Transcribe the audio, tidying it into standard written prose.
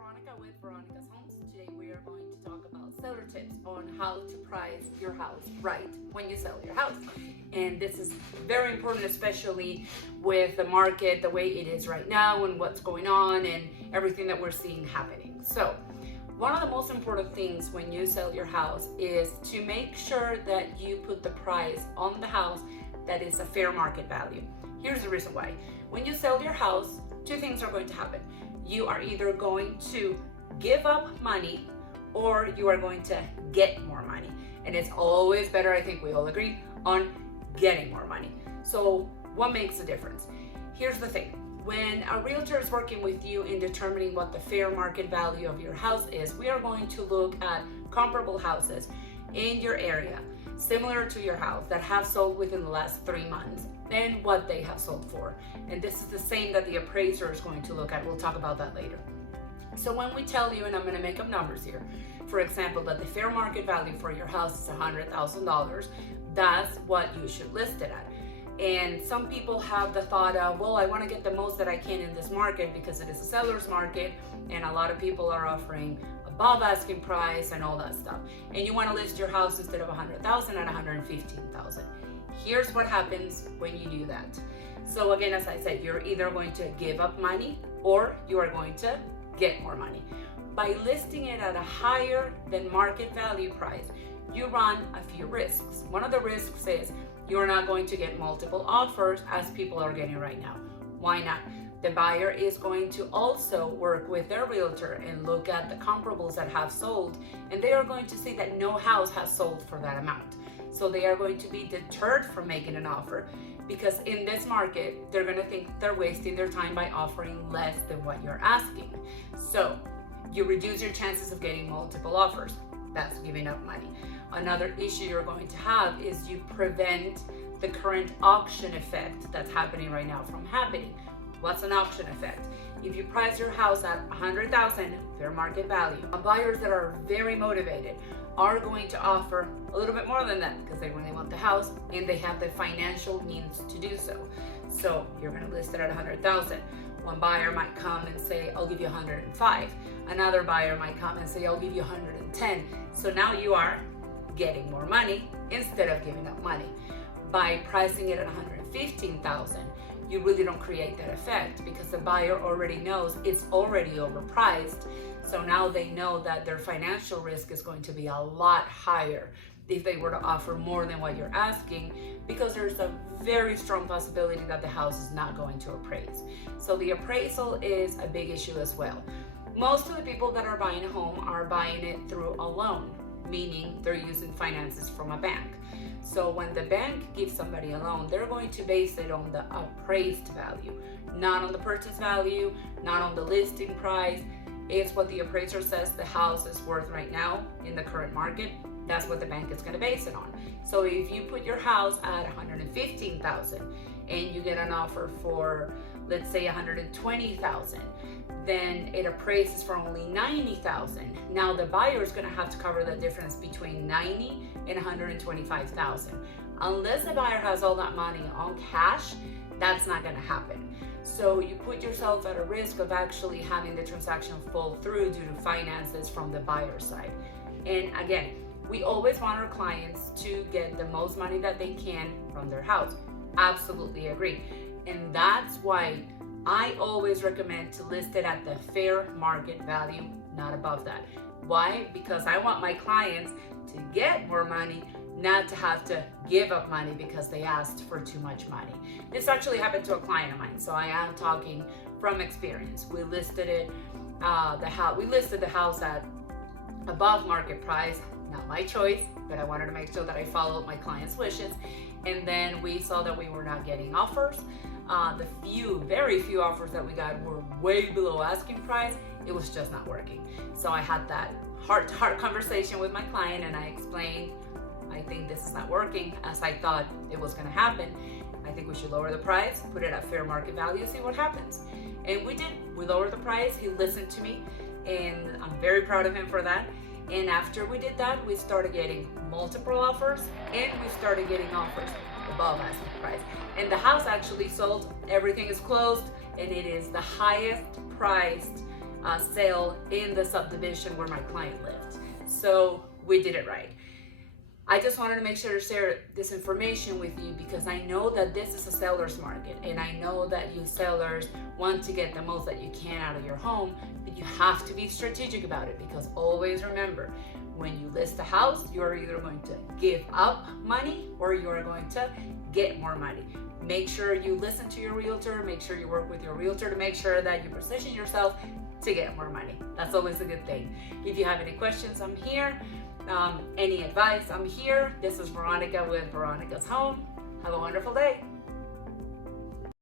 Veronica with Veronica's Homes. Today we are going to talk about seller tips on how to price your house right when you sell your house. And this is very important, especially with the market the way it is right now and what's going on and everything that we're seeing happening. So one of the most important things when you sell your house is to make sure that you put the price on the house that is a fair market value. Here's the reason why. When you sell your house, two things are going to happen. You are either going to give up money or you are going to get more money. And it's always better, I think we all agree, on getting more money. So what makes the difference? Here's the thing. When a realtor is working with you in determining what the fair market value of your house is, we are going to look at comparable houses in your area, similar to your house, that have sold within the last 3 months and what they have sold for. And this is the same that the appraiser is going to look at. We'll talk about that later. So when we tell you, and I'm going to make up numbers here, for example, that the fair market value for your house is $100,000, that's what you should list it at. And some people have the thought of, well, I want to get the most that I can in this market because it is a seller's market and a lot of people are offering above asking price and all that stuff. And you want to list your house instead of $100,000 at $115,000. Here's what happens when you do that. So again, as I said, you're either going to give up money or you are going to get more money. By listing it at a higher than market value price, you run a few risks. One of the risks is you're not going to get multiple offers as people are getting right now. Why not? The buyer is going to also work with their realtor and look at the comparables that have sold, and they are going to see that no house has sold for that amount. So they are going to be deterred from making an offer because in this market, they're going to think they're wasting their time by offering less than what you're asking. So you reduce your chances of getting multiple offers. That's giving up money. Another issue you're going to have is you prevent the current auction effect that's happening right now from happening. What's an auction effect? If you price your house at $100,000 fair market value, buyers that are very motivated are going to offer a little bit more than that because they really want the house and they have the financial means to do so. So you're going to list it at $100,000. One buyer might come and say, I'll give you $105. Another buyer might come and say, I'll give you $110. So now you are getting more money instead of giving up money. By pricing it at $115,000, you really don't create that effect because the buyer already knows it's already overpriced. So now they know that their financial risk is going to be a lot higher if they were to offer more than what you're asking, because there's a very strong possibility that the house is not going to appraise. So the appraisal is a big issue as well. Most of the people that are buying a home are buying it through a loan, meaning they're using finances from a bank. So when the bank gives somebody a loan, they're going to base it on the appraised value, not on the purchase value, not on the listing price. It's what the appraiser says the house is worth right now in the current market. That's what the bank is going to base it on. So if you put your house at $115,000 and you get an offer for, let's say, $120,000, then it appraises for only $90,000. Now the buyer is going to have to cover the difference between $90,000 and $125,000. Unless the buyer has all that money on cash, that's not going to happen. So you put yourself at a risk of actually having the transaction fall through due to finances from the buyer's side. And again, we always want our clients to get the most money that they can from their house. Absolutely agree. And that's why I always recommend to list it at the fair market value, not above that. Why? Because I want my clients to get more money, not to have to give up money because they asked for too much money. This actually happened to a client of mine, so I am talking from experience. We listed it, we listed the house at above market price. Not my choice, but I wanted to make sure that I followed my client's wishes. And then we saw that we were not getting offers. The very few offers that we got were way below asking price. It was just not working. So I had that heart-to-heart conversation with my client and I explained, I think this is not working as I thought it was going to happen. I think we should lower the price, put it at fair market value, see what happens. And we did. We lowered the price. He listened to me and I'm very proud of him for that. And after we did that, we started getting multiple offers and we started getting offers above asking price. And the house actually sold. Everything is closed and it is the highest priced sale in the subdivision where my client lived. So we did it right. I just wanted to make sure to share this information with you because I know that this is a seller's market, and I know that you sellers want to get the most that you can out of your home, but you have to be strategic about it, because always remember, when you list a house, you're either going to give up money or you're going to get more money. Make sure you listen to your realtor, make sure you work with your realtor to make sure that you position yourself to get more money. That's always a good thing. If you have any questions, I'm here. Any advice, I'm here. This is Veronica with Veronica's Home. Have a wonderful day.